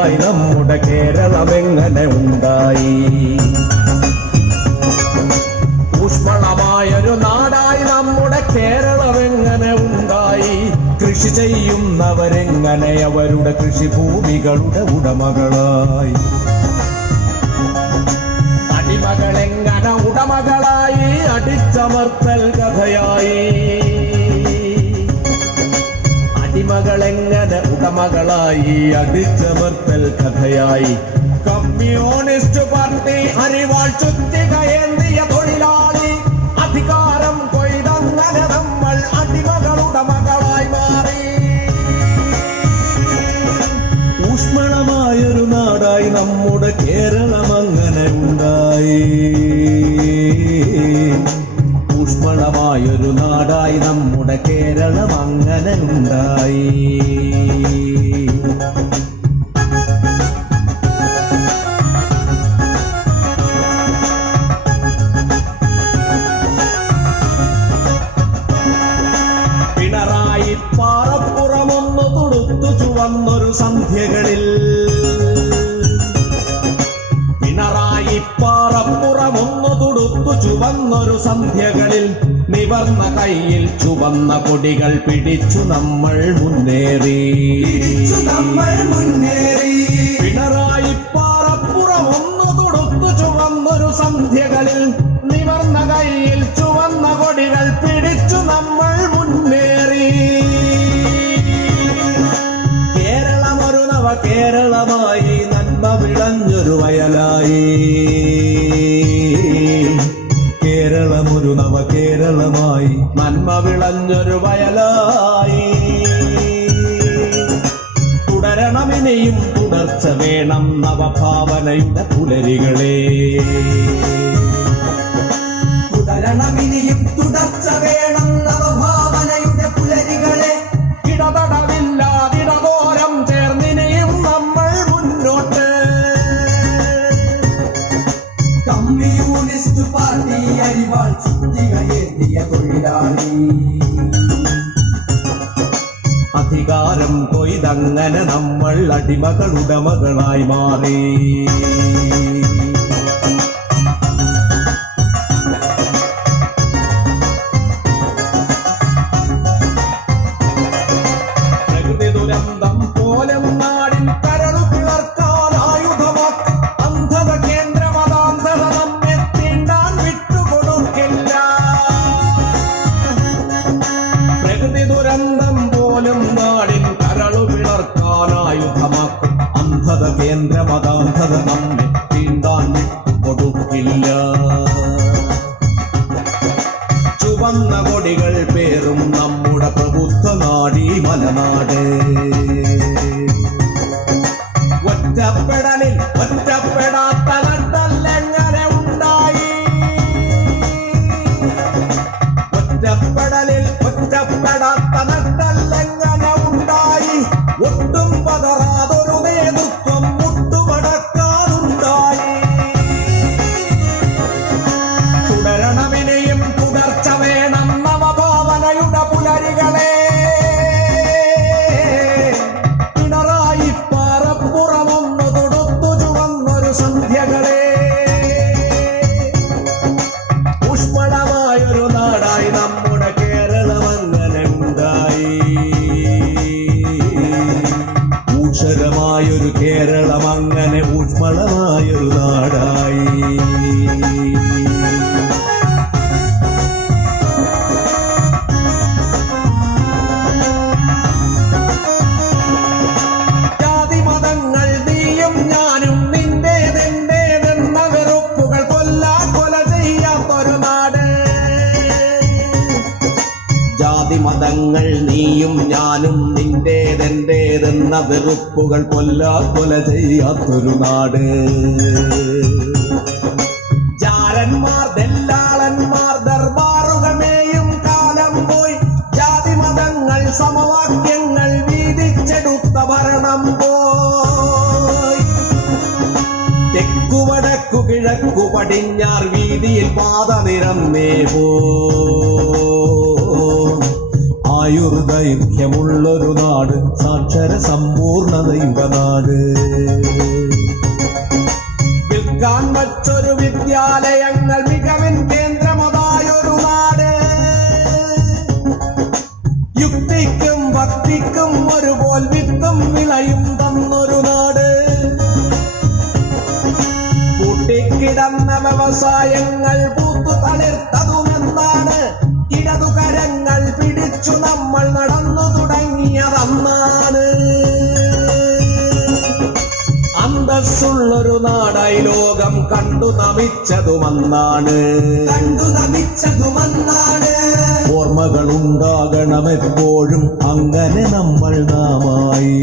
നാടായി നമ്മുടെ കേരളമെങ്ങനെ ഉണ്ടായി? ഊഷ്മളമായൊരു നാടായി നമ്മുടെ കേരളമെങ്ങനെ ഉണ്ടായി? കൃഷി ചെയ്യുന്നവരെങ്ങനെ അവരുടെ കൃഷിഭൂമികളുടെ ഉടമകളായി? അടിമകളെങ്ങനെ ഉടമകളായി? അടിച്ചമർത്തൽ കഥയായി. അടിമകളെങ്ങനെ ഉടമകളായി? അടിച്ചമർത്തൽ കഥയായി. കമ്മ്യൂണിസ്റ്റ് പാർട്ടി അരിവാൾ ചുറ്റികയേന്തിയ തൊഴിലാളി അധികാരം കൊയ്തങ്ങനെ നമ്മൾ അടിമകളുടമകളായി മാറി. ഊഷ്മളമായൊരു നാടായി നമ്മുടെ കേരളമങ്ങനെ ഉണ്ടായി. ഊഷ്മളമായൊരു നാടായി നമ്മുടെ കേരളമങ്ങനെ ഉണ്ടായി. പിണറായി പാറപ്പുറമൊന്നു തുടുത്തു ചുവന്നൊരു സന്ധ്യകളിൽ, പിണറായി പാറപ്പുറമൊന്നു തുടുത്തു ചുവന്നൊരു സന്ധ്യകളിൽ നിവർന്ന കയ്യിൽ ചുവന്ന കൊടികൾ പിടിച്ചു നമ്മൾ മുന്നേറി. പിണറായി പാറപ്പുറമൊന്നു തുടുത്തു ചുവന്നൊരു സന്ധ്യകളിൽ നിവർന്ന കയ്യിൽ ചുവന്ന കൊടികൾ പിടിച്ചു നമ്മൾ മുന്നേറി. കേരളമൊരു നവ കേരളമായി നന്മ വിളഞ്ഞൊരു വയലായി. കേരളമൊരു നവ കേരളമായി നന്മ വിളഞ്ഞൊരു വയലായി. തുടരണമിനിയും തുടർച്ച വേണം നവഭാവനയുടെ പുലരികളെ. തുടരണമിനിയും തുടർച്ച വേണം നവഭാവനയുടെ പുലരികളെ. ഇടതടവില്ലാതിടതോരം ചേർന്നിനിയും നമ്മൾ മുന്നോട്ട്. കമ്മ്യൂണിസ്റ്റ് പാർട്ടി അരിവാൾ ചുറ്റികയേന്തിയ തൊഴിലാളി അധികാരം കൊയ്തങ്ങനെ നമ്മൾ അടിമകളുടമകളായി മാറി. പ്രകൃതി ദുരന്തം പോലും നാടിൻ കരളു പിളർക്കാൻ ആയുധമാക്കി അന്ധത കേന്ദ്രമതാന്ധത നമ്മെ തീണ്ടാൻ വിട്ടുകൊടുക്കില്ല. പ്രകൃതി ദുരന്തം പോലും നാടിൻ കരളു പിളർക്കാൻ ആയുധമാക്കും അന്ധത കേന്ദ്രമതാന്ധത നമ്മെ തീണ്ടാൻ വിട്ടുകൊടുക്കില്ല. ചുവന്ന കൊടികൾ പേറും നമ്മുടെ പ്രബുദ്ധ നാടീ മലനാട്. ഒറ്റപ്പെടലിൽ ഒറ്റപ്പെടാത്ത നട്ടല്ലെങ്ങനെ ഉണ്ടായി? ഒറ്റപ്പെടലിൽ ഒറ്റപ്പെടാത്ത നട്ടല്ലെങ്ങനെ ഉണ്ടായി? ഒട്ടും പതറാതൊരു നേതൃത്വം മുട്ടുമടക്കാനുണ്ടായി. തുടരണമിനിയും തുടർച്ച വേണം നവഭാവനയുടെ പുലരികളെ. പിണറായി പാറപ്പുറമൊന്നു തൊടുത്തു ചുവന്നൊരു സന്ധ്യകളെ. ഊഷ്മളമായൊരു നാടായി നമ്മുടെ കേരളമങ്ങനെ ഉണ്ടായി. ഊഷരമായൊരു കേരളമങ്ങനെ ഊഷ്മളമായൊരു നാടായി. ജാതിമതങ്ങൾ നീയും ഞാനും നിന്റേതെന്റേതെന്ന വെറുപ്പുകൾ കൊല ചെയ്യാത്തൊരു നാട്. ജാതിമതങ്ങൾ നീയും ഞാനും നിന്റേതെന്റേതെന്ന വെറുപ്പുകൾ കൊല ചെയ്യാത്തൊരു നാട്. ജാരന്മാർ ദല്ലാളന്മാർ ദർബാറുകളെയും കാലം പോയി. ജാതിമതങ്ങൾ സമവാക്യങ്ങൾ വീതിച്ചെടുത്ത ഭരണം പോയി. തെക്കുവടക്കു കിഴക്കു പടിഞ്ഞാർ വീതിയിൽ പാത നിരന്നേ പോ. ആയുർദൈർഘ്യമുള്ളൊരു നാട്, സാക്ഷര സമ്പൂർണതയുടെ നാട്. വിൽക്കാൻ വച്ചൊരു വിദ്യാലയങ്ങൾ, മികവിൻ കേന്ദ്രമതായൊരു നാട്. യുക്തിക്കും ഭക്തിക്കും ഒരുപോൽ വിത്തും വിളയും തന്നൊരു നാട്. പൂട്ടിക്കിടന്ന വ്യവസായങ്ങൾ പൂത്തു തളിർത്തതുമെന്നാണ്. ഇടതുകരങ്ങൾ പിടിച്ചു നമ്മൾ നടന്നു തുടങ്ങിയതന്നാണ്. അന്തസ്സുള്ളൊരു നാടായി ലോകം കണ്ടു നമിച്ചതുമന്നാണ്. ഓർമ്മകളുണ്ടാകണമെപ്പോഴും അങ്ങനെ നമ്മൾ നാമായി.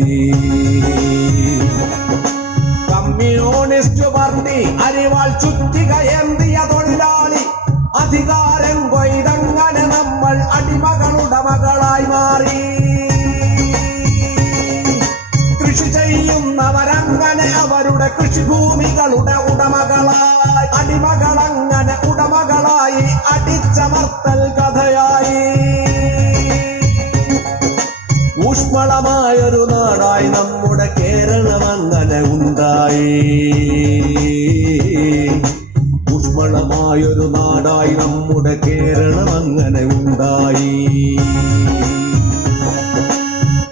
കമ്മ്യൂണിസ്റ്റ് പാർട്ടി അരിവാൾ ചുറ്റികയേന്തിയ തൊഴിലാളി, അധികാരം കൊയ്തങ്ങനെ നമ്മൾ അടിമകളുടെ മകളായി മാറി. കൃഷി ചെയ്യുന്നവരങ്ങനെ അവരുടെ കൃഷിഭൂമികളുടെ ഉടമകളായി, അടിമകളങ്ങനെ ഉടമകളായി, അടിച്ചമർത്തൽ കഥയായി. ഊഷ്മളമായൊരു നാടായി നമ്മുടെ കേരളം അങ്ങനെ ഉണ്ടായി. ഊഷ്മളമായൊരു നാടായി നമ്മുടെ കേരളം അങ്ങനെ ഉണ്ടായി.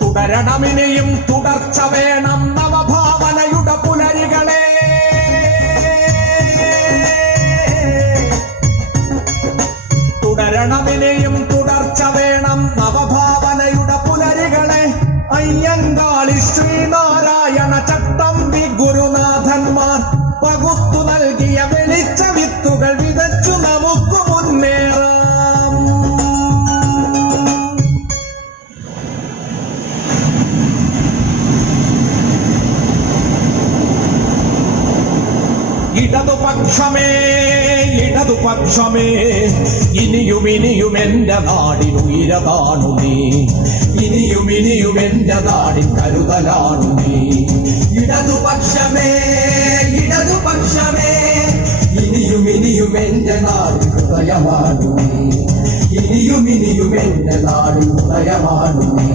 തുടരണമിനിയും തുടർച്ച വേണം നവഭാവനയുടെ പുലരികളെ. തുടരണമിനിയും തുടർച്ച വേണം നവഭാവനയുടെ പുലരികളെ. അയ്യങ്കാളി ശ്രീനാരായണ ചട്ടമ്പി ഗുരുനാഥന്മാർ പകുത്തു നൽകിയ വെളിച്ച വിത്തുകൾ വിതച്ചു നമുക്ക് മുന്നേറാം. ഇടതുപക്ഷമേ ഇടതുപക്ഷമേ, ഇനിയും ഇനിയും എന്റെ നാടിനുയരതാണു നീ. ഇനിയും ഇനിയും എന്റെ നാടിൻ കരുതലാണു നീ. ഇടതുപക്ഷമേ ഇടതുപക്ഷമേ, ഇനിയും ഇനിയും എന്റെ നാടിൻ ഹൃദയമാണു നീ. ഇനിയും ഇനിയും എന്റെ നാടിൻ ഹൃദയമാണു നീ.